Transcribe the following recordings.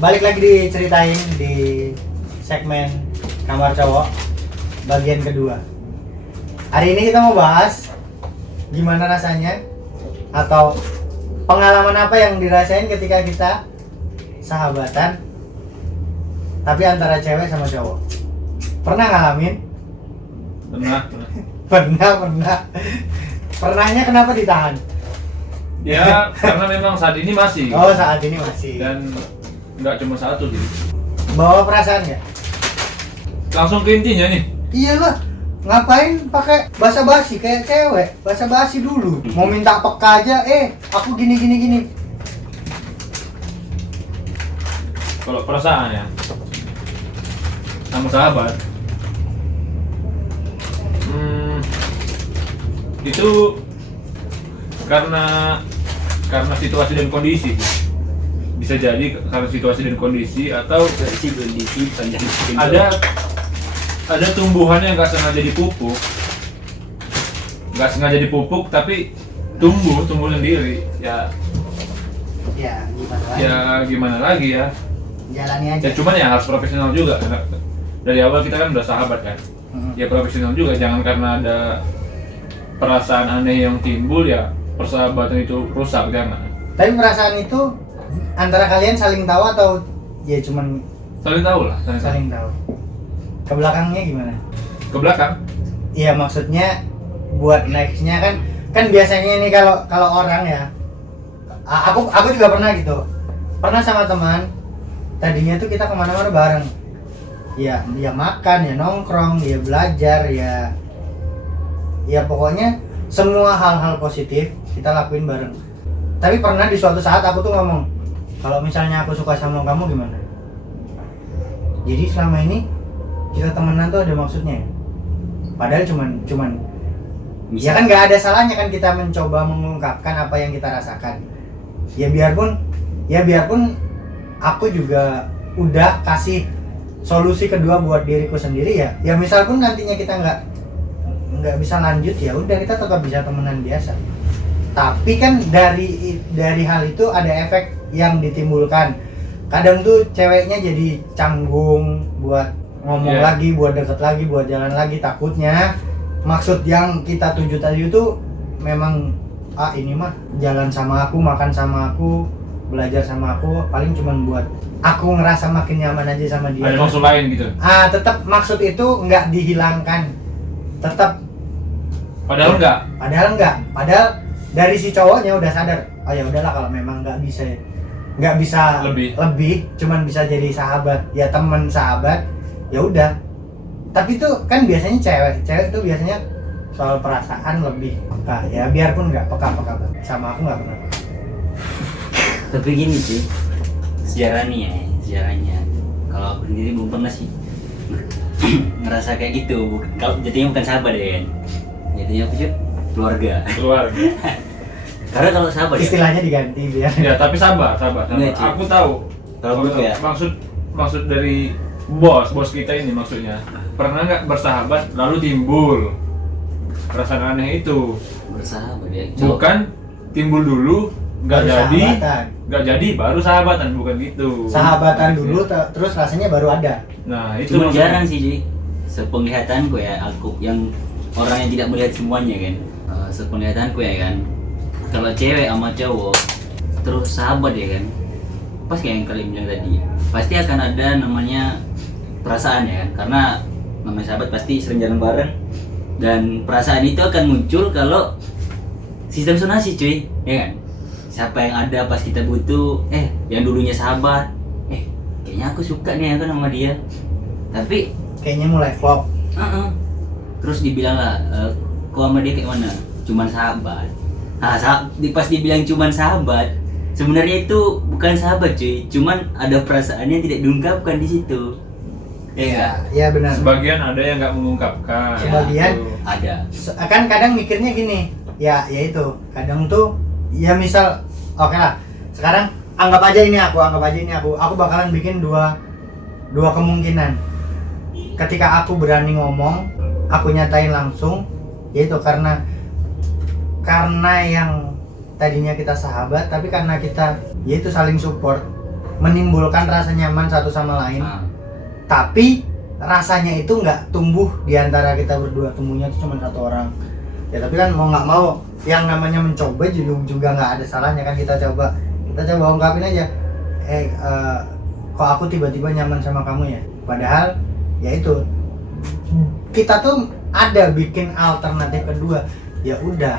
Balik lagi diceritain di segmen kamar cowok bagian kedua. Hari ini kita mau bahas gimana rasanya atau pengalaman apa yang dirasain ketika kita sahabatan tapi antara cewek sama cowok. Pernah ngalamin? Pernah. Pernahnya kenapa ditahan? Ya, karena memang saat ini masih. Oh, saat ini masih. Dan nggak cuma satu sih. Bawa perasaan nggak? Langsung ke intinya nih. Iyalah, ngapain pakai basa-basi kayak cewek? Basa-basi dulu. Mau minta peka aja, aku gini. Kalau perasaan ya sama sahabat, itu karena situasi dan kondisi. Bisa jadi karena situasi dan kondisi atau ada tumbuhan yang nggak sengaja dipupuk tapi tumbuh sendiri Ya gimana lagi? ya gimana lagi ya. Jalani aja. Ya cuman ya harus profesional juga. Dari awal kita kan udah sahabat kan. Ya profesional juga, jangan karena ada perasaan aneh yang timbul ya persahabatan itu rusak, jangan. Tapi perasaan itu antara kalian saling tahu atau ya cuman Saling tahu lah, saling tahu. Ke belakangnya gimana? Ke belakang. Iya, maksudnya buat nextnya kan biasanya ini kalau orang ya, aku juga pernah gitu. Pernah sama teman, tadinya tuh kita kemana-mana bareng. Ya makan, ya nongkrong, ya belajar, ya pokoknya semua hal-hal positif kita lakuin bareng. Tapi pernah di suatu saat aku tuh ngomong, kalau misalnya aku suka sama kamu gimana? Jadi selama ini kita temenan tuh ada maksudnya ya? Padahal cuman ya kan nggak ada salahnya kan kita mencoba mengungkapkan apa yang kita rasakan. Ya biarpun aku juga udah kasih solusi kedua buat diriku sendiri ya misal pun nantinya kita nggak bisa lanjut, ya udah kita tetap bisa temenan biasa. Tapi kan dari hal itu ada efek yang ditimbulkan. Kadang tuh ceweknya jadi canggung buat ngomong lagi, buat deket lagi, buat jalan lagi. Takutnya maksud yang kita tuju tadi itu memang ini mah jalan sama aku, makan sama aku, belajar sama aku, paling cuman buat aku ngerasa makin nyaman aja sama dia. Ada maksud lain gitu. Tetap maksud itu nggak dihilangkan. Tetap. Padahal Padahal dari si cowoknya udah sadar. Oh ya udahlah, kalau memang nggak bisa lebih, cuman bisa jadi sahabat, ya teman sahabat, ya udah. Tapi tuh kan biasanya cewek tuh biasanya soal perasaan lebih peka. Ya biarpun nggak peka sama aku nggak pernah. Tapi gini sih, sejarahnya kalau aku sendiri belum pernah sih ngerasa kayak gitu. Kalau jadinya bukan sahabat ya kan, jadinya aku keluarga. Karena kalau sahabat istilahnya diganti biar ya, tapi sabar. Enggak, Aku tahu kalau ya maksud dari bos kita ini, maksudnya pernah nggak bersahabat lalu timbul perasaan aneh itu? bersahabat ya, Bukan timbul dulu nggak jadi baru sahabatan, bukan gitu. Sahabatan dulu terus rasanya baru ada. Nah itu cuma maksudnya. jarang sih Ji, sepenglihatanku ya, aku yang orang yang tidak melihat semuanya kan, sepenglihatanku ya kan, kalau cewek sama cowok terus sahabat ya kan, pas kayak yang kalian bilang tadi, pasti akan ada namanya perasaan ya kan, karena namanya sahabat pasti sering jalan bareng, dan perasaan itu akan muncul kalau sistem zonasi cuy, ya kan. Siapa yang ada pas kita butuh, yang dulunya sahabat, kayaknya aku suka nih aku sama dia, tapi kayaknya mulai flop. Terus dibilang lah, kau sama dia kayak mana? Cuman sahabat. Pas dibilang cuman sahabat, sebenarnya itu bukan sahabat cuy, cuman ada perasaan yang tidak diungkapkan di situ. Iya benar. Sebagian ada yang nggak mengungkapkan. Sebagian ada. Kan kadang mikirnya gini, ya itu kadang tuh ya misal oke lah, sekarang anggap aja ini aku bakalan bikin dua kemungkinan. Ketika aku berani ngomong, aku nyatain langsung, yaitu karena yang tadinya kita sahabat, tapi karena kita yaitu saling support, menimbulkan rasa nyaman satu sama lain, tapi rasanya itu nggak tumbuh di antara kita berdua, tumbuhnya itu cuma satu orang. Ya tapi kan mau nggak mau yang namanya mencoba juga nggak ada salahnya kan, kita coba ungkapin aja, kok aku tiba-tiba nyaman sama kamu ya, padahal ya itu kita tuh ada bikin alternatif kedua. Ya udah,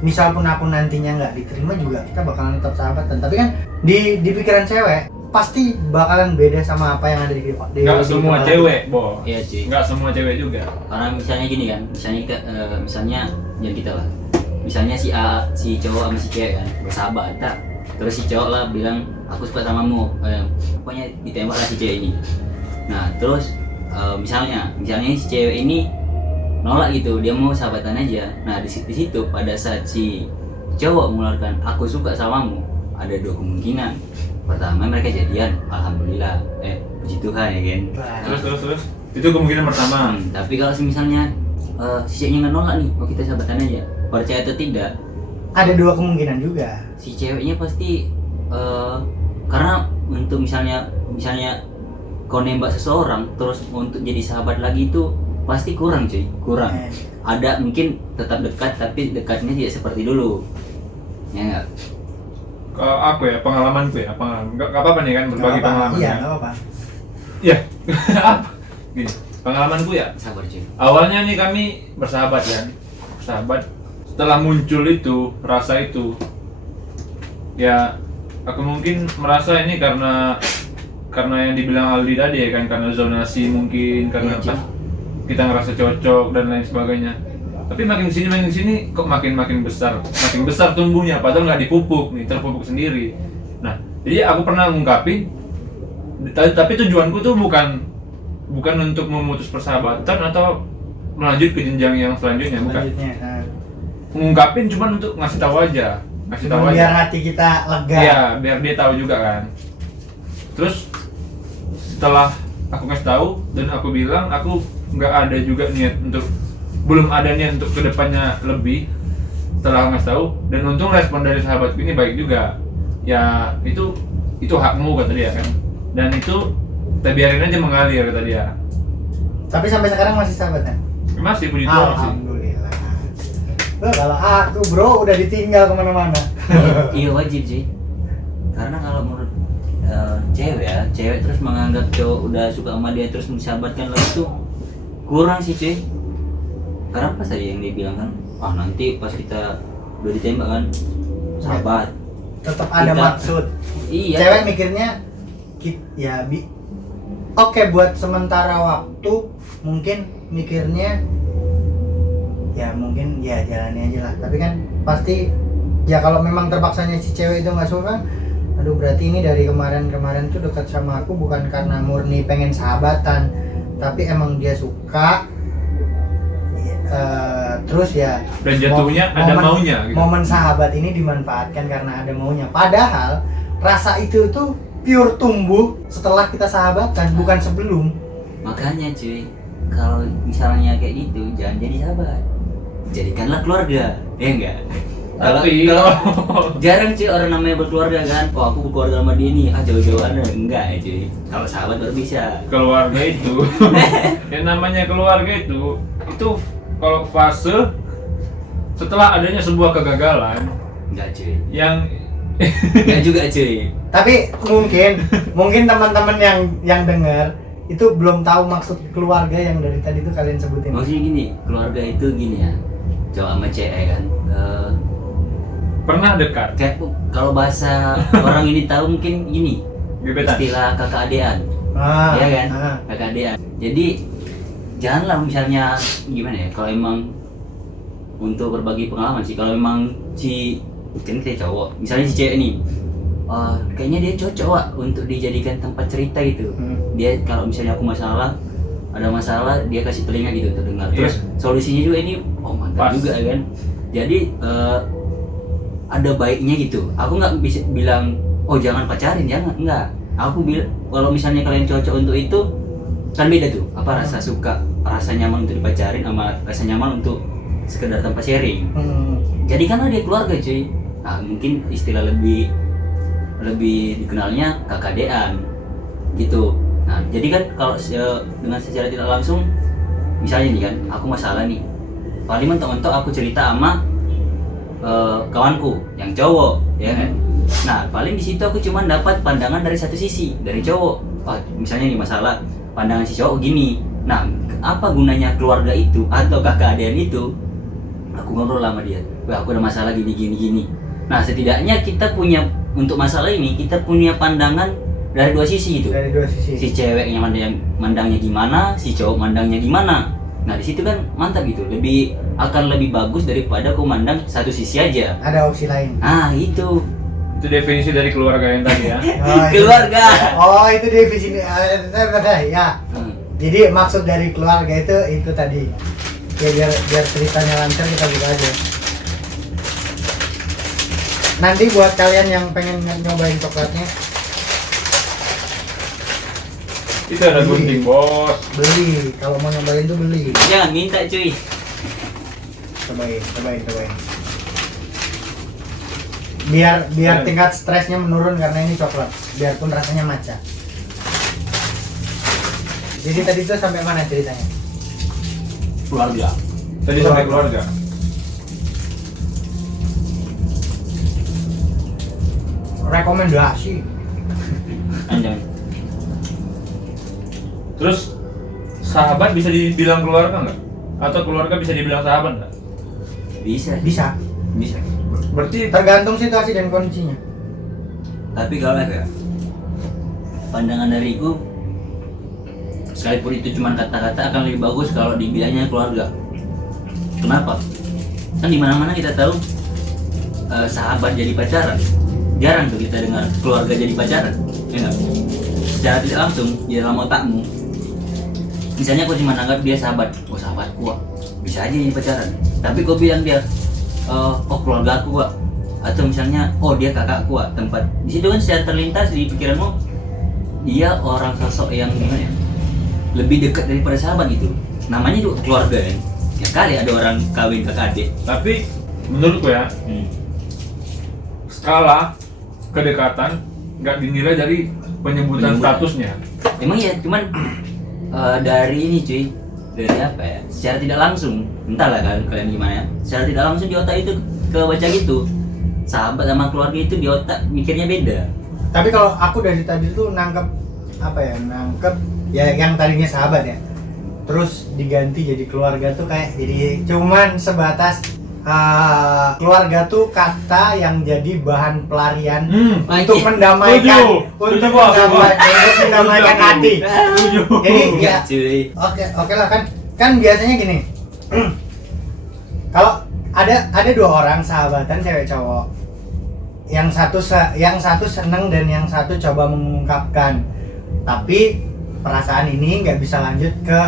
misal pun aku nantinya nggak diterima juga kita bakalan tetap sahabatan, tapi kan di pikiran cewek pasti bakalan beda sama apa yang ada di Nggak semua kepala cewek, Bo. Iya cuy. Nggak semua cewek juga. Karena misalnya gini kan, misalnya ya kita lah, misalnya si cowok sama si cewek kan bersahabat, terus si cowok lah bilang aku suka samamu, pokoknya ditembak lah si cewek ini. Nah terus misalnya si cewek ini nolak gitu, dia mau sahabatan aja. Nah di situ pada saat si cowok mengeluarkan aku suka samamu, ada dua kemungkinan. Pertama mereka jadian, alhamdulillah, puji Tuhan ya kan. Terus itu kemungkinan pertama. Tapi kalau misalnya si ceweknya nggak nolak nih, oh kita sahabatan aja, percaya atau tidak, ada dua kemungkinan juga. si ceweknya pasti karena untuk misalnya kau nembak seseorang terus untuk jadi sahabat lagi itu pasti kurang. Ada mungkin tetap dekat tapi dekatnya tidak seperti dulu, ya enggak? Kalau aku ya, pengalamanku ya, nggak apa-apa nih kan berbagi pengalaman. Iya, ya. nggak apa-apa. Iya. Apa? Gini, pengalamanku ya. Sabar cuy. Awalnya nih kami bersahabat kan, setelah muncul itu rasa itu, ya aku mungkin merasa ini karena yang dibilang Aldi tadi ya kan, karena zonasi mungkin, karena Iya, kita ngerasa cocok dan lain sebagainya. Tapi makin sini kok makin besar tumbuhnya, padahal nggak dipupuk nih, terpupuk sendiri. Nah jadi aku pernah ngungkapin, tapi tujuanku tuh bukan untuk memutus persahabatan atau melanjut ke jenjang yang selanjutnya, bukan. Ngungkapin cuma untuk ngasih tahu aja. Biar hati kita lega. Iya, biar dia tahu juga kan. Terus setelah aku kasih tahu dan aku bilang aku belum ada niat untuk kedepannya lebih. Setelah aku ngasih tahu, dan untung respon dari sahabatku ini baik juga. Ya itu hakmu kata dia kan. Dan itu kita biarin aja mengalir kata dia. Tapi sampai sekarang masih sahabatan? Masih, puji Tuhan sih. Alhamdulillah. Kalau aku bro udah ditinggal kemana-mana. Iya wajib sih, karena kalau menurut cewek terus menganggap cowok udah suka sama dia terus mensahabatkan lagi tuh kurang sih cuy. Karena pas tadi yang dia bilang kan, nanti pas kita udah ditembak kan sahabat, Tetap ada maksud. iya Cewek mikirnya oke, buat sementara waktu mungkin mikirnya mungkin jalani aja lah. Tapi kan pasti ya kalau memang terpaksanya si cewek itu nggak suka kan, aduh berarti ini dari kemarin tuh dekat sama aku bukan karena murni pengen sahabatan, tapi emang dia suka. Terus ya Dan jatuhnya ada maunya gitu. Momen sahabat ini dimanfaatkan karena ada maunya, padahal rasa itu tuh pure tumbuh setelah kita sahabatan, bukan sebelum. makanya cuy, kalau misalnya kayak gitu jangan jadi sahabat, jadikanlah keluarga, ya enggak? Tapi kalau jarang cuy orang namanya berkeluarga kan, aku berkeluarga sama dia nih, jauh-jauhan enggak ya cuy. Kalau sahabat baru bisa. keluarga itu yang namanya keluarga itu kalau fase setelah adanya sebuah kegagalan Enggak cuy. Enggak juga cuy. Tapi mungkin teman-teman yang dengar itu belum tahu maksud keluarga yang dari tadi tuh kalian sebutin. Maksudnya gini, keluarga itu gini ya, cowok sama cewek kan. pernah dekat, Kayak kalau bahasa orang ini tahu mungkin gini, gebetan. istilah kakak adean, ya kan? Kakak adean. Jadi janganlah misalnya gimana ya, kalau emang untuk berbagi pengalaman sih, kalau emang kan kita cowok, misalnya si cewek nih, kayaknya dia cocok Wak untuk dijadikan tempat cerita gitu. Dia kalau misalnya aku ada masalah dia kasih telinga gitu untuk dengar. Terus solusinya juga ini mantap juga kan. Jadi ada baiknya gitu. Aku nggak bisa bilang jangan pacarin, enggak. Aku bilang kalau misalnya kalian cocok untuk itu kan beda tuh, apa rasa suka, rasa nyaman untuk dipacarin sama rasa nyaman untuk sekedar tanpa sharing. Jadi karena dia keluarga cuy. Mungkin istilah lebih lebih dikenalnya KKD-an gitu. Nah jadi kan kalau dengan secara tidak langsung, misalnya nih kan aku masalah nih, paling mentok-mentok aku cerita sama kawanku yang cowok, ya kan. Nah paling di situ aku cuma dapat pandangan dari satu sisi, dari cowok. Oh, misalnya nih masalah pandangan si cowok gini. Nah apa gunanya keluarga itu atau kakak adean itu? Aku ngobrol sama dia, wah aku ada masalah gini. Nah setidaknya kita punya, untuk masalah ini kita punya pandangan dari dua sisi itu. Dari dua sisi. Si ceweknya mandangnya gimana, si cowok mandangnya gimana. Nah di situ kan mantap gitu, akan lebih bagus daripada aku mandang satu sisi aja. Ada opsi lain. Nah itu definisi dari keluarga yang tadi ya. Oh, keluarga. itu definisi ya. Jadi maksud dari keluarga itu tadi. Ya biar ceritanya lancar kita buka aja. Nanti buat kalian yang pengen nyobain coklatnya, Itu ada gunting bos. beli. Kalau mau nyobain tuh beli. Jangan minta cuy. Cobain. Biar tingkat stresnya menurun karena ini coklat. Biarpun rasanya matcha. Jadi tadi tuh sampai mana ceritanya? Keluarga. Tadi sampai keluarga. Rekomendasi. Anjay. Terus sahabat bisa dibilang keluarga nggak? Atau keluarga bisa dibilang sahabat nggak? Bisa. Bisa. Berarti Tergantung situasi dan kondisinya. Tapi kalau ya pandangan dariku, sekalipun itu cuma kata-kata, akan lebih bagus kalau dibilangnya keluarga. Kenapa? Kan dimana-mana kita tahu sahabat jadi pacaran. Jarang tuh kita dengar keluarga jadi pacaran, ya nggak? Secara tidak langsung di dalam otakmu, misalnya aku cuma anggap dia sahabat, oh sahabatku, Wak. Bisa aja jadi pacaran. Tapi kau bilang dia, oh keluarga aku, Wak. Atau misalnya, oh dia kakakku, Wak. Tempat di situ kan secara terlintas di pikiranmu, dia orang sosok yang gimana ya? Lebih dekat daripada sahabat gitu. Namanya juga keluarga kan. Ya kali ada orang kawin kakak adik. tapi menurutku ya, skala kedekatan nggak dinilai dari penyebutan statusnya. Emang ya, cuman dari ini cuy, dari apa ya? Secara tidak langsung, entahlah kalian gimana ya. Secara tidak langsung di otak itu kebaca gitu. Sahabat sama keluarga itu di otak mikirnya beda. Tapi kalau aku dari tadi tuh nangkep ya yang tadinya sahabat ya, terus diganti jadi keluarga tuh kayak jadi cuman sebatas keluarga tuh kata yang jadi bahan pelarian untuk mendamaikan hati. Jadi ya cuy. oke lah kan biasanya gini. Kalau ada dua orang sahabatan cewek cowok, yang satu seneng dan yang satu coba mengungkapkan, tapi perasaan ini nggak bisa lanjut ke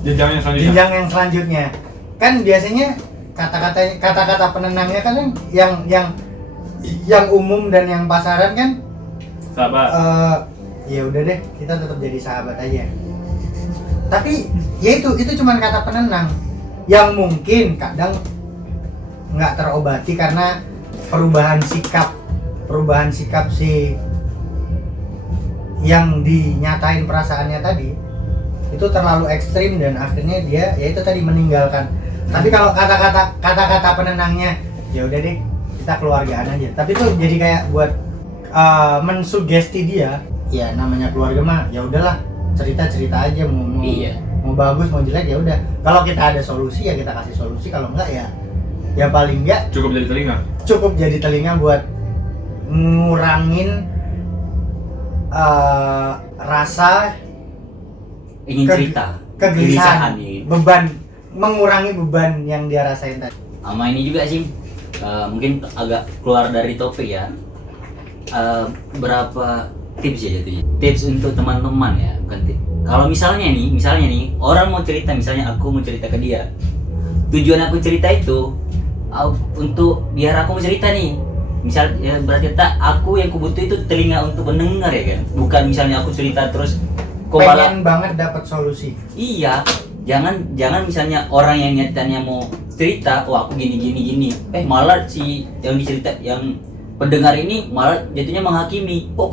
jenjang yang selanjutnya. Kan biasanya kata-kata penenangnya kan yang umum dan yang pasaran kan Sahabat. Ya udah deh, kita tetap jadi sahabat aja. Tapi ya itu cuman kata penenang yang mungkin kadang nggak terobati karena perubahan sikap si yang dinyatain perasaannya tadi itu terlalu ekstrim dan akhirnya dia ya itu tadi meninggalkan. Tapi kalau kata-kata penenangnya ya udah deh kita keluargaan aja, tapi itu jadi kayak buat mensugesti dia, ya namanya keluarga mah ya udahlah cerita aja, mau bagus mau jelek ya udah, kalau kita ada solusi ya kita kasih solusi, kalau enggak ya paling enggak Cukup jadi telinga buat ngurangin rasa Ingin cerita, kegelisahan, nih. mengurangi beban yang dia rasain tadi. Sama ini juga sih, mungkin agak keluar dari topik ya. Berapa tips ya jatuhnya? Tips untuk teman-teman ya, bukan tips. Kalau misalnya nih orang mau cerita, misalnya aku mau cerita ke dia. Tujuan aku cerita itu untuk biar aku mau cerita nih. Misal ya berarti aku yang kubutuh itu telinga untuk mendengar ya kan. Bukan misalnya aku cerita terus pengen banget dapat solusi. Iya, jangan misalnya orang yang niatannya mau cerita, aku gini, malah si yang dicerita yang pendengar ini malah jatuhnya menghakimi, kok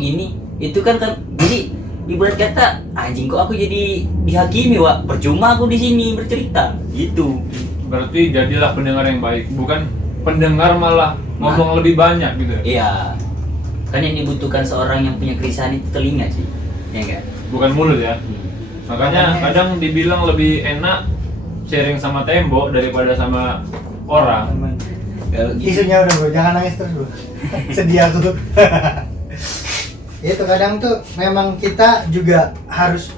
gini. Itu kan jadi ibarat kata anjing kok aku jadi dihakimi, Wak. Percuma aku di sini bercerita. Gitu. Berarti jadilah pendengar yang baik, bukan pendengar malah ngomong lebih banyak gitu ya. Iya. Kan yang dibutuhkan seorang yang punya kerisahan itu telinga sih. Ya enggak? Bukan mulut ya. Makanya kadang dibilang lebih enak sharing sama tembok daripada sama orang. Kalau gitu. Isunya udah bro, jangan nangis terus bro. Sedih aku. Itu kadang tuh memang kita juga harus,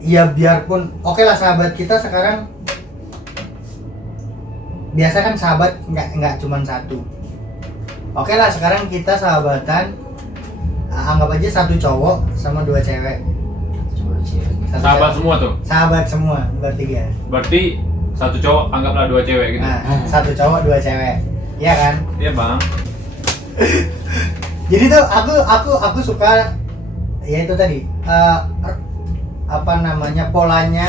ya biarpun oke lah sahabat kita sekarang, biasa kan sahabat nggak cuma satu. Oke lah sekarang kita sahabatan, anggap aja satu cowok sama 2 cewek. Sahabat semua tuh. Sahabat semua bertiga. Berarti satu cowok anggaplah 2 cewek gitu. Nah, satu cowok 2 cewek. Iya kan? Iya, Bang. Jadi tuh aku suka ya itu tadi apa namanya polanya,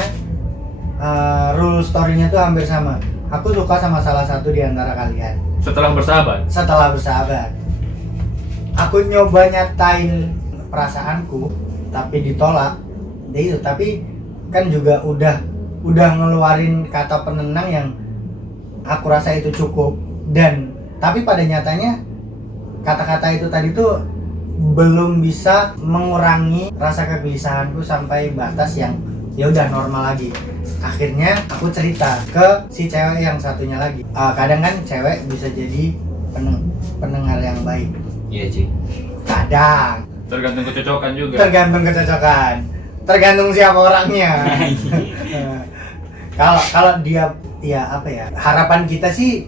rule story-nya tuh hampir sama. Aku suka sama salah satu di antara kalian. Setelah bersahabat. Aku nyoba nyatain perasaanku tapi ditolak. Jadi itu, tapi kan juga udah ngeluarin kata penenang yang aku rasa itu cukup, dan tapi pada nyatanya kata-kata itu tadi tuh belum bisa mengurangi rasa kegelisahanku sampai batas yang ya udah normal lagi. Akhirnya aku cerita ke si cewek yang satunya lagi. Kadang kan cewek bisa jadi pendengar yang baik. Iya, cuy. Kadang Tergantung kecocokan juga. Tergantung siapa orangnya. Kalau dia ya apa ya, harapan kita sih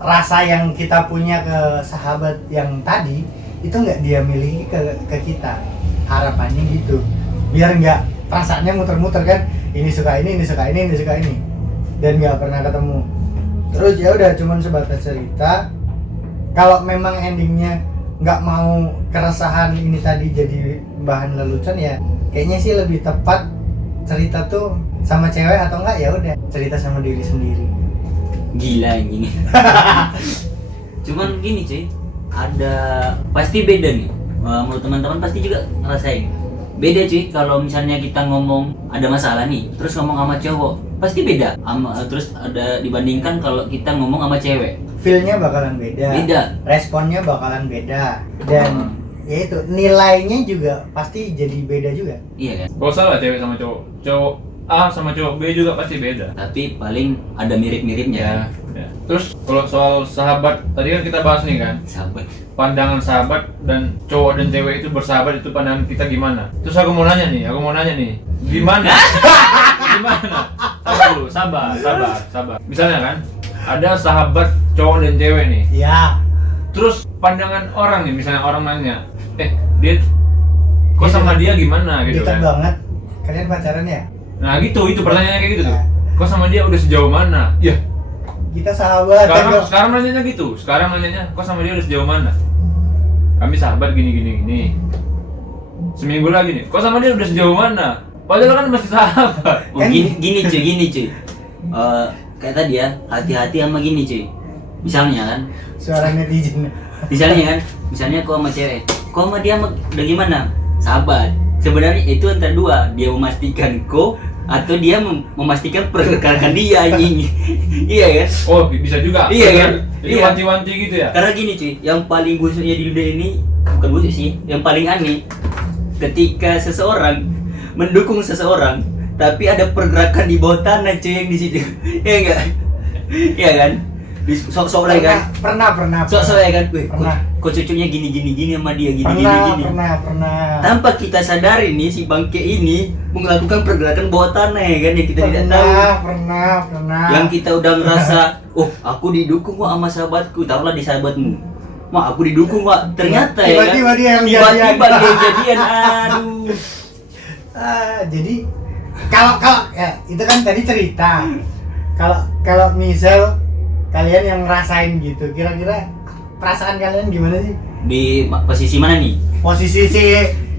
rasa yang kita punya ke sahabat yang tadi itu nggak dia miliki ke kita, harapannya gitu, biar nggak perasaannya muter-muter kan, ini suka ini dan nggak pernah ketemu. Terus ya udah cuman sebatas cerita. Kalau memang endingnya nggak mau keresahan ini tadi jadi bahan lelucon, ya kayaknya sih lebih tepat cerita tuh sama cewek, atau enggak ya udah cerita sama diri sendiri. Gila ini. Cuman gini cuy, ada pasti beda nih. Menurut teman-teman pasti juga ngerasain. Beda cuy kalau misalnya kita ngomong ada masalah nih, terus ngomong sama cowok, pasti beda. Terus ada dibandingkan kalau kita ngomong sama cewek. Feel-nya bakalan beda. Responnya bakalan beda. Dan ya itu nilainya juga pasti jadi beda juga. Iya kan? Kalau salah cewek sama cowok, cowok A sama cowok B juga pasti beda. Tapi paling ada mirip-miripnya kan? Ya. Terus kalau soal sahabat, tadi kan kita bahas nih kan, Sahabat. pandangan sahabat dan cowok dan cewek itu bersahabat, itu pandangan kita gimana? Terus aku mau nanya nih, gimana? Gimana? Sabar. Misalnya kan, ada sahabat cowok dan cewek nih. Ya. Terus pandangan orang nih, misalnya orang nanya, dia kok sama dia gimana gitu Dekat kan? banget. Kalian pacaran ya? Nah gitu, itu pertanyaannya kayak gitu tuh. Kok sama dia udah sejauh mana? Ya, Kita sahabat. sekarang nanyanya gitu. Sekarang nanyanya, kok sama dia udah sejauh mana? Kami sahabat gini. Seminggu lagi nih, kok sama dia udah sejauh mana? Padahal kan masih sahabat. Oh, gini cuy. Kayak tadi ya, hati-hati sama gini cuy. Misalnya kan, Suara netizen. misalnya kau sama cewek, kau sama dia udah gimana? Sahabat. Sebenarnya itu antara dua, dia memastikan kau atau dia memastikan pergerakan dia anjing. Iya kan? Oh, bisa juga. Iya kan? Jadi Iya. wanti-wanti gitu ya. Karena gini cuy, yang paling busuknya di dunia ini, bukan busuk sih, yang paling aneh ketika seseorang mendukung seseorang tapi ada pergerakan di bawah tanah cuy yang di situ. Iya enggak? Iya kan? Sok-sok lah kan? Pernah. Sok-sok ya kan? Wih, Pernah. kok cucunya gini sama dia gini. Pernah. Tanpa kita sadari nih si bangke ini melakukan pergerakan bawah tanah ya kan, yang kita tidak tahu. Pernah. Yang kita udah ngerasa, oh aku didukung kok sama sahabatku, taruhlah di sahabatmu. Wah aku didukung Wak, ternyata ya kan? Tiba-tiba dia yang Tiba-tiba dia jadian, aduh. Jadi kalau ya itu kan tadi cerita. Kalau misal kalian yang ngerasain gitu, kira-kira perasaan kalian gimana sih? Di posisi mana nih? Posisi si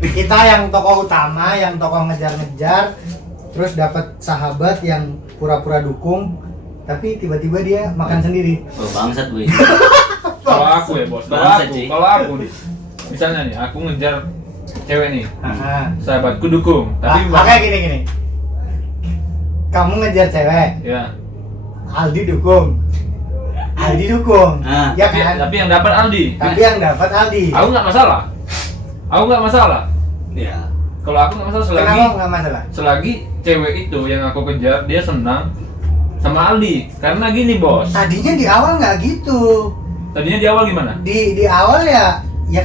kita yang tokoh utama, yang tokoh ngejar-ngejar, terus dapat sahabat yang pura-pura dukung, tapi tiba-tiba dia makan sendiri. Oh bangsat gue. aku ya bos, Bangsa, Ci. kalau aku misalnya nih, aku ngejar cewek nih, sahabatku dukung, tapi Oke gini. Kamu ngejar cewek, ya. Aldi dukung. Ya kan? Tapi yang dapat Aldi. Tapi yang dapat Aldi. Aku nggak masalah. Ya. Kalau aku nggak masalah selagi Kenapa nggak masalah? selagi cewek itu yang aku kejar dia senang sama Aldi. Karena gini bos. Tadinya di awal nggak gitu. Tadinya di awal gimana? Di awal ya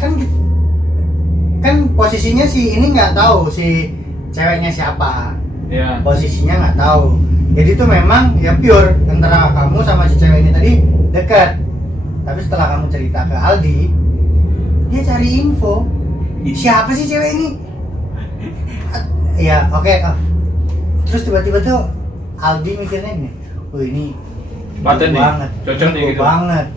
kan posisinya si ini nggak tahu si ceweknya siapa. Ya. Posisinya nggak tahu. Jadi itu memang ya pure antara kamu sama si cewek ini tadi dekat. Tapi setelah kamu cerita ke Aldi, dia cari info. Siapa sih cewek ini? Ya oke. Terus tiba-tiba tuh Aldi mikirnya gini, oh ini Paten nih, banget, cocok nih gitu.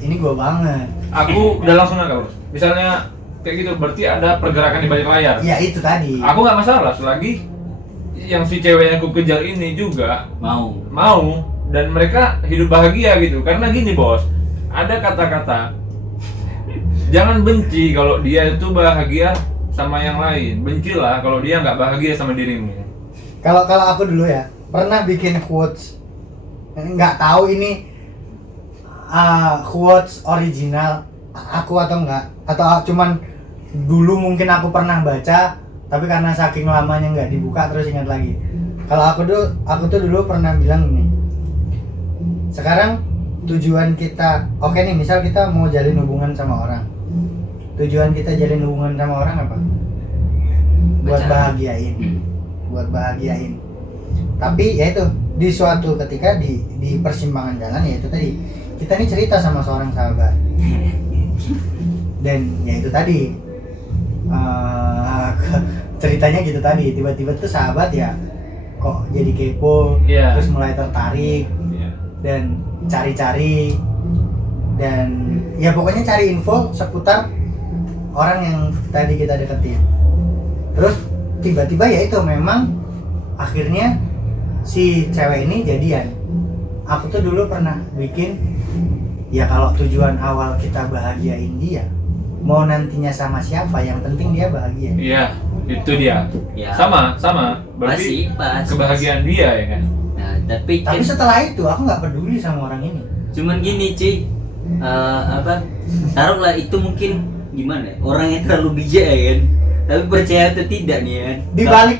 Ini gua banget. Aku udah langsung nangkap bos. Misalnya kayak gitu berarti ada pergerakan di balik layar. Ya itu tadi. Aku nggak masalah selagi yang si cewek yang aku kejar ini juga mau dan mereka hidup bahagia gitu. Karena gini bos, ada kata-kata jangan benci kalau dia itu bahagia sama yang lain, bencilah kalau dia nggak bahagia sama dirimu. Kalau aku dulu ya pernah bikin quotes, nggak tahu ini quotes original aku atau enggak, atau cuman dulu mungkin aku pernah baca tapi karena saking lamanya nggak dibuka terus ingat lagi. Kalau aku tuh dulu pernah bilang nih, sekarang tujuan kita oke nih, misal kita mau jalin hubungan sama orang, tujuan kita jalin hubungan sama orang apa? Buat bahagiain. Tapi ya itu di suatu ketika di persimpangan jalan ya itu tadi kita nih cerita sama seorang sahabat dan ya itu tadi ceritanya gitu tadi, tiba-tiba tuh sahabat ya kok jadi kepo, terus mulai tertarik dan cari-cari dan ya pokoknya cari info seputar orang yang tadi kita deketin. Terus tiba-tiba ya itu memang akhirnya si cewek ini jadian. Aku tuh dulu pernah bikin ya kalau tujuan awal kita bahagiain dia, mau nantinya sama siapa yang penting dia bahagia. Iya, itu dia. Ya. Sama. Berarti Pas. kebahagiaan dia ya kan. Nah, tapi Setelah itu aku nggak peduli sama orang ini. cuman gini cuy, taruhlah itu mungkin gimana ya, orangnya terlalu bijak ya kan, tapi percaya atau tidak nih ya kan.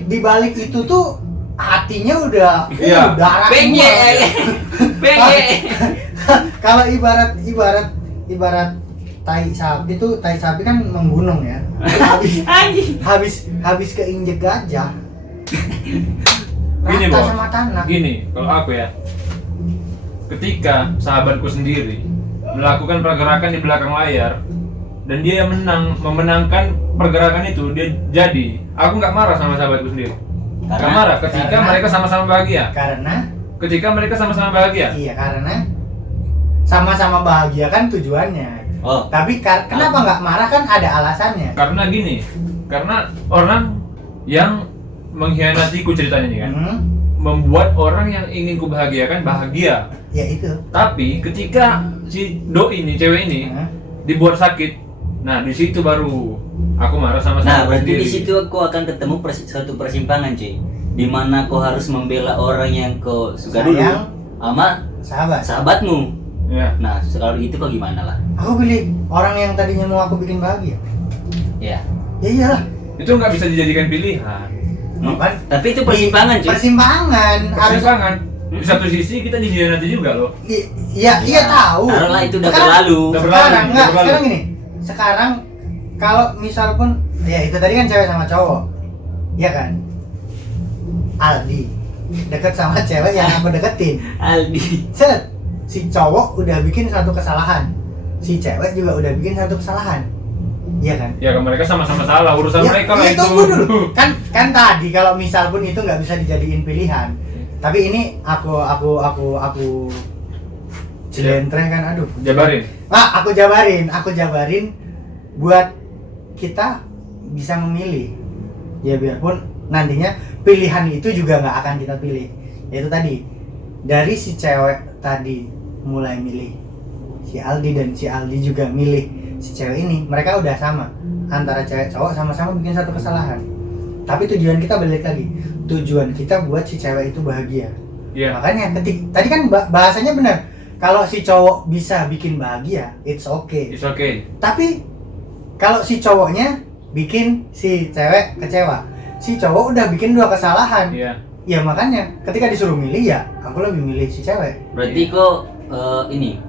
Di balik itu tuh hatinya udah Iya. darah Penge semua. Kalau ibarat tai sapi kan menggunung ya. Habis keinjek gajah. Gini Rata bos. sama tanah. Gini, kalau aku ya, ketika sahabatku sendiri melakukan pergerakan di belakang layar dan dia memenangkan pergerakan itu, dia jadi, aku nggak marah sama sahabatku sendiri. Nggak marah ketika mereka sama-sama bahagia. Ketika mereka sama-sama bahagia. Iya, karena sama-sama bahagia kan tujuannya. Oh. Tapi kenapa nggak marah kan ada alasannya. Karena gini, karena orang yang mengkhianatiku ceritanya nih kan, membuat orang yang ingin kubahagiakan bahagia. Ya itu. Tapi ketika si doi ini, cewek ini dibuat sakit, nah di situ baru aku marah sama Nah, sahabat berarti sendiri. di situ kau akan ketemu suatu persimpangan cuy, di mana kau harus membela orang yang kau suka dulu sama sahabatmu. Ya. Nah, kalau itu kau gimana lah? Aku pilih orang yang tadinya mau aku bikin bahagia. Ya. Ya iyalah. Itu nggak bisa dijadikan pilihan. Kan? Tapi itu persimpangan cuy. Persimpangan. Persimpangan. Di satu sisi kita dihianati juga loh. Iya tahu. Taruhlah itu udah berlalu. Sekarang gini. Sekarang kalau misal pun ya itu tadi kan cewek sama cowok. Iya kan? Aldi deket sama cewek yang aku deketin. Aldi. Set. Si cowok udah bikin satu kesalahan. Si cewek juga udah bikin satu kesalahan. Iya kan? Ya kan mereka sama-sama salah, urusan Ya, mereka lah itu. Tunggu dulu. Kan tadi kalau misal pun itu nggak bisa dijadiin pilihan. Tapi ini aku jelentreh kan, aduh. Jabarin. Aku jabarin buat kita bisa memilih. Ya biarpun nantinya pilihan itu juga nggak akan kita pilih. Yaitu tadi dari si cewek tadi mulai milih si Aldi dan si Aldi juga milih si cewek ini, mereka udah sama antara cewek cowok sama-sama bikin satu kesalahan. Tapi tujuan kita balik lagi, tujuan kita buat si cewek itu bahagia. Iya. Makanya tadi kan bahasanya benar. Kalau si cowok bisa bikin bahagia, it's okay. It's okay. Tapi kalau si cowoknya bikin si cewek kecewa, si cowok udah bikin 2 kesalahan. Iya. Ya makanya ketika disuruh milih ya aku lebih milih si cewek. Berarti kok ini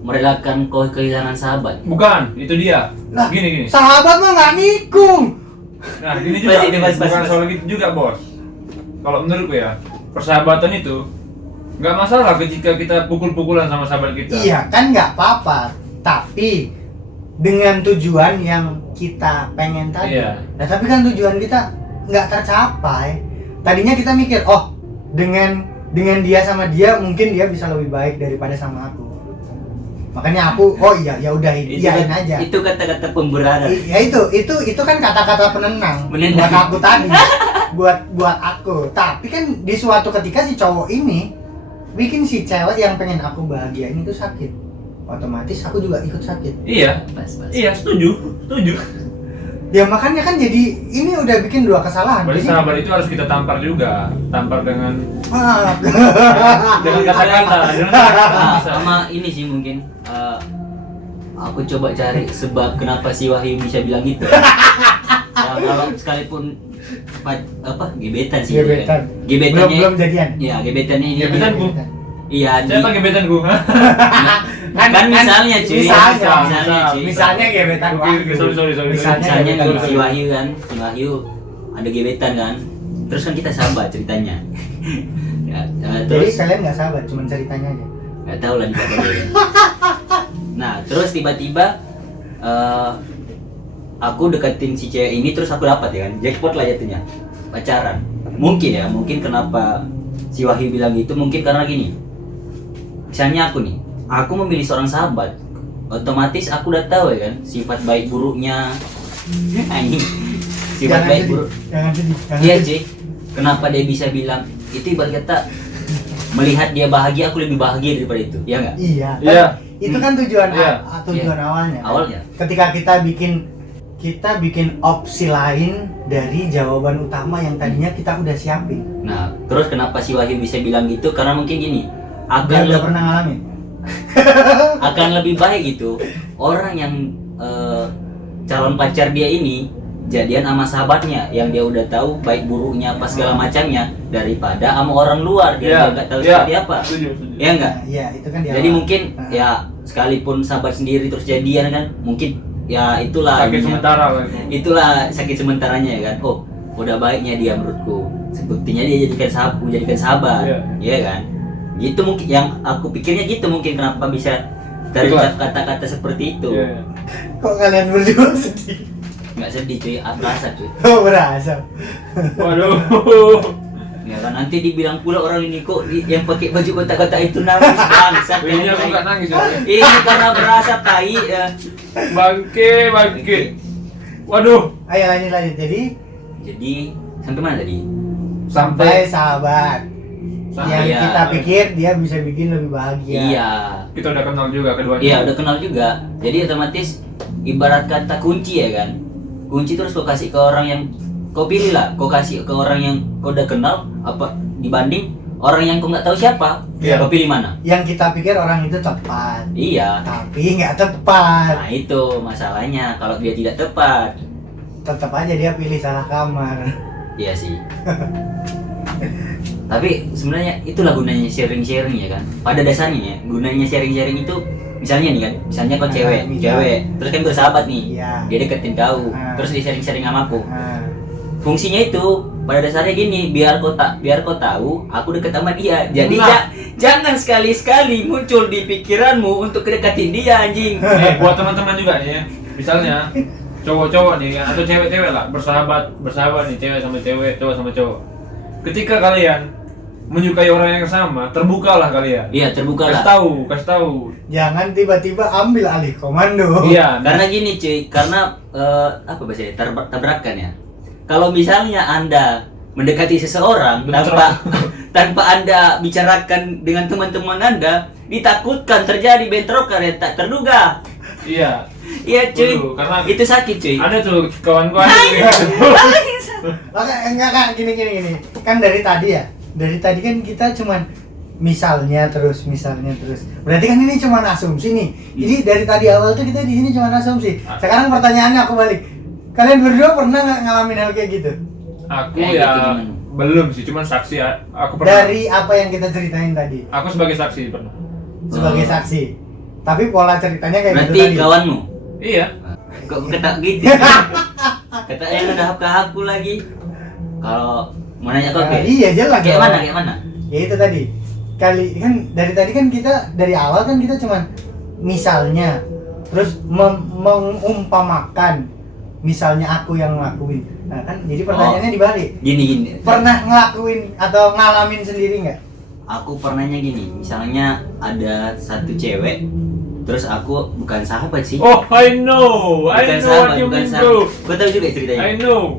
merelakan kau kehilangan sahabat. Bukan, itu dia. Lah, Gini. sahabat mah nggak nikung. Nah, gini juga. Pas, Bukan soal gitu juga, Bos. Kalau menurutku ya, persahabatan itu nggak masalah ketika kita pukul-pukulan sama sahabat kita. Iya kan nggak apa-apa, tapi dengan tujuan yang kita pengen tadi. Iya. Nah tapi kan tujuan kita nggak tercapai. Tadinya kita mikir, oh dengan dia sama dia mungkin dia bisa lebih baik daripada sama aku. Makanya aku, oh iya ya udah iyain aja. Itu kata-kata pemberani. Ya itu kan kata-kata penenang Menenang. buat aku tadi. buat aku. Tapi kan di suatu ketika si cowok ini bikin si cewek yang pengen aku bahagiain itu sakit. Otomatis aku juga ikut sakit. Iya. Pas. Iya, setuju. Ya makanya kan jadi ini udah bikin 2 kesalahan. Berarti Jadi, sahabat itu harus kita tampar juga. Tampar dengan ah, dengan kata-kata. Nah, sama ini sih mungkin aku coba cari sebab kenapa si Wahyu bisa bilang gitu. Ya, kalau sekalipun gebetan sih. Gebetan. Gebetannya. belum jadian. Ya, gebetannya ini. Gebetanku. Iya, Siapa gebetanku? kan misalnya cuy. Misalnya gebetan Oke, sorry. Misalnya gebetan si Wahyu kan, si Wahyu ada gebetan kan. Terus kan kita sahabat ceritanya. Ya, Jadi terus kalian nggak sahabat, cuma ceritanya aja. nggak tahu lah dikatakan. Nah, terus tiba-tiba aku deketin si cewek ini, terus aku dapat ya kan, jackpot lah jatuhnya, pacaran. Mungkin kenapa si Wahyu bilang gitu, mungkin karena gini. Misalnya aku memilih seorang sahabat, otomatis aku udah tahu ya kan sifat baik buruknya. Anjing. Sifat baik buruk. Jangan sedih. Iya cuy. Kenapa dia bisa bilang itu, ibarat kata melihat dia bahagia, aku lebih bahagia daripada itu. Ya enggak? Iya. Iya. Itu kan tujuan Iya. tujuan awalnya. Awalnya. Ketika kita bikin opsi lain dari jawaban utama yang tadinya kita udah siapin. Nah, terus kenapa si Wahyu bisa bilang gitu? Karena mungkin gini, Dia udah pernah ngalamin. akan lebih baik gitu orang yang calon pacar dia ini jadian sama sahabatnya yang dia udah tahu baik buruknya apa segala macamnya daripada sama orang luar dia nggak tahu seperti apa. Setuju. Ya enggak? Iya, itu kan dia. Jadi mungkin ya sekalipun sahabat sendiri terus jadian kan mungkin ya itulah Sakit sementara lah. itulah sakit sementaranya ya kan. Oh, udah baiknya dia menurutku. Sepertinya dia jadikan sahabat. Iya kan? Gitu mungkin yang aku pikirnya gitu, mungkin kenapa bisa terucap kata-kata seperti itu. Iya. Kok kalian berdua sedih? Nggak sedih cuy, berasa cuy. Oh, berasa. Waduh. Ya kan nanti dibilang pula orang ini kok yang pakai baju kotak-kotak itu nangis bangsat. Ini aku nggak nangis ya. Ini karena berasa tai ya. Bangke. Waduh. Ayo lanjut. Jadi sampai mana tadi? Sampai sahabat. Yang Iya. kita pikir dia bisa bikin lebih bahagia. Iya. Kita udah kenal juga keduanya. Iya, udah kenal juga. Jadi otomatis ibarat kata kunci ya kan. Kunci terus kau kasih ke orang yang kau pilih lah. Kau kasih ke orang yang kau udah kenal apa dibanding orang yang kau nggak tahu siapa. Iya. Kau pilih mana? Yang kita pikir orang itu tepat, Iya. tapi nggak tepat. Nah itu masalahnya kalau dia tidak tepat. Tetap aja dia pilih salah kamar. Iya sih. Tapi sebenarnya itulah gunanya sharing-sharing ya kan. Pada dasarnya ya, gunanya sharing-sharing itu misalnya nih kan, misalnya kau cewek, terus kan bersahabat nih. Iya. Dia deketin kau, Ah. terus dia sharing-sharing sama aku. Nah, Fungsinya itu pada dasarnya gini, biar kau tahu aku deket sama dia. Jadi Nah. jangan sekali-sekali muncul di pikiranmu untuk deketin dia anjing. Buat teman-teman juga nih ya. Misalnya cowok-cowok nih kan, atau cewek-cewek lah, bersahabat nih, cewek sama cewek, cowok sama cowok. Ketika kalian menyukai orang yang sama, terbukalah kalian. Iya, terbuka Kasih lah. tahu. jangan tiba-tiba ambil alih komando. Iya. Karena gini cuy, karena apa bahasanya? Tabrakan ya. Kalau misalnya Anda mendekati seseorang tanpa Anda bicarakan dengan teman-teman Anda, ditakutkan terjadi bentrokan yang tak terduga. Iya. Iya cuy. Dulu, karena Itu sakit cuy. ada tuh kawan gua ada gitu. Oke, enggak kak, gini. Kan dari tadi ya, dari tadi kan kita cuman misalnya terus. Berarti kan ini cuma asumsi nih. Jadi dari tadi awal tuh kita di sini cuma asumsi. Sekarang pertanyaannya aku balik. Kalian berdua pernah nggak ngalamin hal kayak gitu? Aku Kayak ya gitu gimana? belum sih, cuman saksi ya. Aku pernah. Dari apa yang kita ceritain tadi Aku sebagai saksi pernah. sebagai saksi. Tapi pola ceritanya kayak Berarti gitu tadi. kawanmu? Iya. Kok ketak gitu? Katanya udah ke aku lagi. Kalau mau nanya kok kayak Iya jelas. kayak dong. mana? Kayak mana? Ya itu tadi. Kali kan dari tadi kan kita dari awal kan kita cuman misalnya terus mengumpamakan misalnya aku yang ngelakuin. Nah kan jadi pertanyaannya dibalik. Gini. Pernah ngelakuin atau ngalamin sendiri nggak? Aku pernahnya gini. Misalnya ada satu cewek, terus aku bukan sahabat sih. Oh, I know what you mean, bro. Gue tahu juga ceritanya. I know.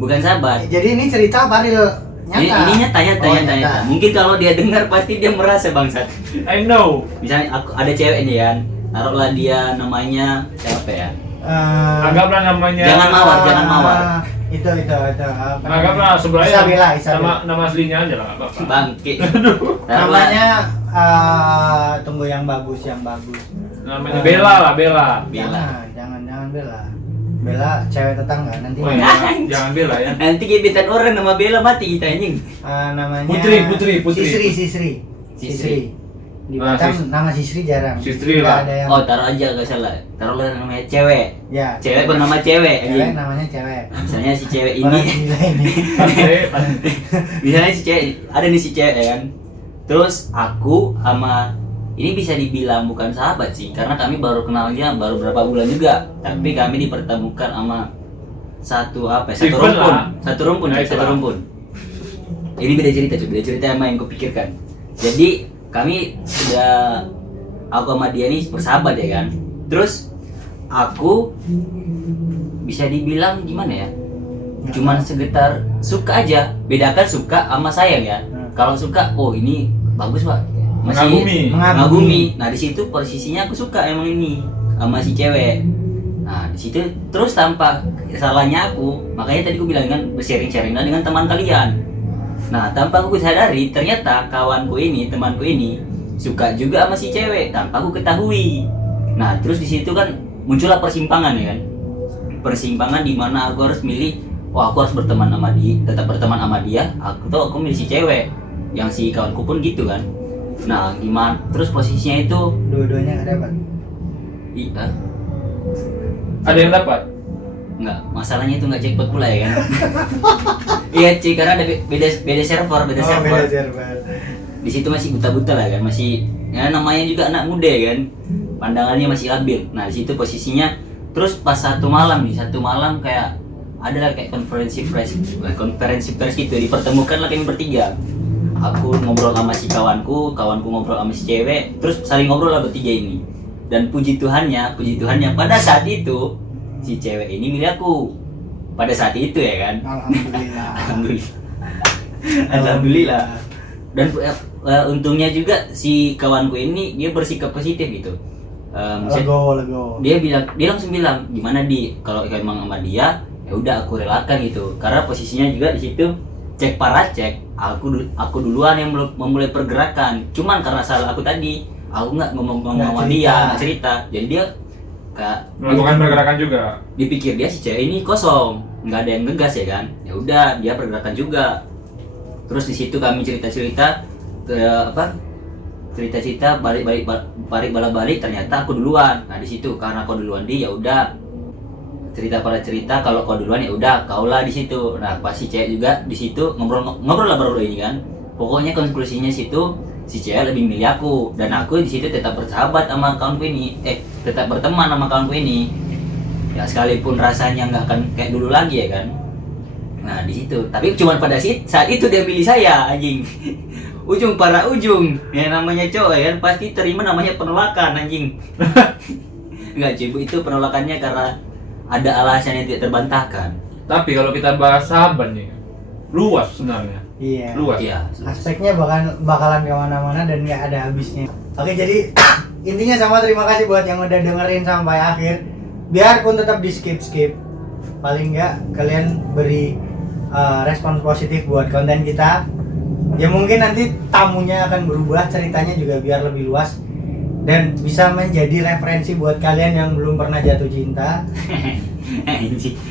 Bukan sahabat. Jadi ini cerita apa real? Nyata. Ini nyata. Oh, nyata. Mungkin kalau dia dengar pasti dia merasa bangsat. I know. Misalnya aku ada cewek nih kan, taruhlah dia namanya siapa ya? Anggaplah namanya. Jangan mawar. Itu apa Anggaplah sebelahnya Isabella. nama aslinya aja lah, nggak apa-apa. Bangke. Namanya tunggu yang bagus. Namanya Bella lah, Bella. Jangan Bella. Bella cewek tetangga nanti. Oh, iya. Jangan Bella ya. Nanti gebetan orang nama Bella mati kita anjing. Namanya Putri. Sisri. Di Ah, Batam nama Sisri jarang. Sisri Nggak lah. ada yang Oh, taruh aja gak salah. Taruhlah namanya cewek. ya. Cewek bernama cewek Cewek anjing. namanya cewek. Misalnya si cewek Orang ini, gila ini. misalnya si cewek, ada nih si cewek ya kan. Terus aku sama ini bisa dibilang bukan sahabat sih, karena kami baru kenalnya baru berapa bulan juga. Tapi kami dipertemukan sama satu Steven lah. satu rumpun. Ya, Satu itulah. rumpun. Ini beda cerita sama yang kupikirkan. Jadi kami sudah, aku sama dia nih bersahabat ya kan. Terus aku bisa dibilang gimana ya? Cuman sekitar suka aja. Bedakan suka sama sayang ya. Kalau suka, oh ini bagus pak. Mengagumi. Nah di situ posisinya aku suka emang ini sama si cewek. Nah di situ terus tanpa salahnya aku, makanya tadi aku bilang kan bersharing-sharing dengan teman kalian. Nah tanpa aku sadari ternyata temanku ini suka juga sama si cewek tanpa aku ketahui. Nah terus di situ kan muncullah persimpangan ya kan. Persimpangan di mana aku harus milih, aku harus berteman sama dia, tetap berteman sama dia. Aku milih si cewek, yang si kawanku pun gitu kan. Nah gimana? Terus posisinya itu Dua-duanya nggak dapat. iya. Ada yang dapat? Enggak, masalahnya itu enggak jackpot pula ya kan. Iya cuy, karena ada beda server. Beda server. Di situ masih buta-buta lah kan, masih ya namanya juga anak muda ya kan. Pandangannya masih labil. Nah, di situ posisinya terus pas satu malam kayak ada lah kayak konferensi pers gitu, dipertemukan lah kami bertiga. Aku ngobrol sama si kawanku ngobrol sama si cewek, terus saling ngobrol lah bertiga ini. Dan puji Tuhannya pada saat itu si cewek ini milih aku. Pada saat itu ya kan. Alhamdulillah. Dan untungnya juga si kawanku ini dia bersikap positif gitu. Lego. Dia langsung bilang gimana kalau emang sama dia ya udah aku relakan gitu. Karena posisinya juga di situ cek aku duluan yang memulai pergerakan. Cuman karena salah aku tadi, aku nggak ngomong sama dia, nggak cerita. Jadi dia Melakukan pergerakan juga. dipikir dia si cewek ini kosong, nggak ada yang ngegas ya kan. Ya udah dia pergerakan juga. Terus di situ kami cerita-cerita balik ternyata aku duluan. Nah di situ karena kau duluan ya udah cerita kalau kau duluan ya udah kaulah di situ. Nah pas si cewek juga di situ ngobrol ini kan. Pokoknya konklusinya situ si cewek lebih milih aku, dan aku di situ tetap bersahabat sama kawanku ini, tetap berteman sama kawanku ini. Ya sekalipun rasanya nggak akan kayak dulu lagi ya kan. Nah di situ, tapi cuma pada saat itu dia milih saya anjing. Ujung para ujung, ya namanya cowok ya kan pasti terima namanya penolakan anjing. Enggak cuy, itu penolakannya karena ada alasan yang tidak terbantahkan. Tapi kalau kita bahas sahabat nih, luas sebenarnya. Iya. Luas. Iya. Aspeknya bakalan kemana-mana dan nggak ada habisnya. Oke, jadi intinya sama, terima kasih buat yang udah dengerin sampai akhir. Biarpun tetap di skip, paling nggak kalian beri respon positif buat konten kita. Ya mungkin nanti tamunya akan berubah, ceritanya juga biar lebih luas dan bisa menjadi referensi buat kalian yang belum pernah jatuh cinta.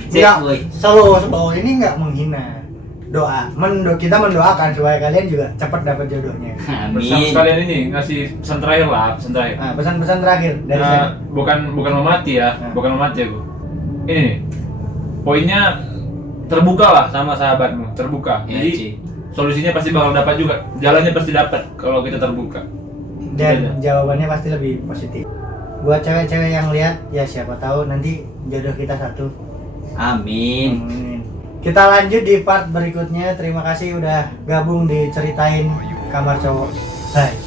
Enggak, slow ini nggak menghina. Kita mendoakan supaya kalian juga cepat dapat jodohnya. Bersama Amin. sekalian ini ngasih pesan terakhir lah, pesan terakhir. Nah, pesan-pesan terakhir dari saya. Bukan memati ya, Nah. bukan memati aku. Ini nih, poinnya terbuka lah sama sahabatmu, terbuka. Ya, Jadi Ci. solusinya pasti bakal dapat juga, jalannya pasti dapat kalau kita terbuka. Dan jawabannya pasti lebih positif. Buat cewek-cewek yang lihat, ya siapa tahu nanti jodoh kita satu. Amin. Amin. Kita lanjut di part berikutnya. Terima kasih udah gabung di Ceritain Kamar Cowok. Bye.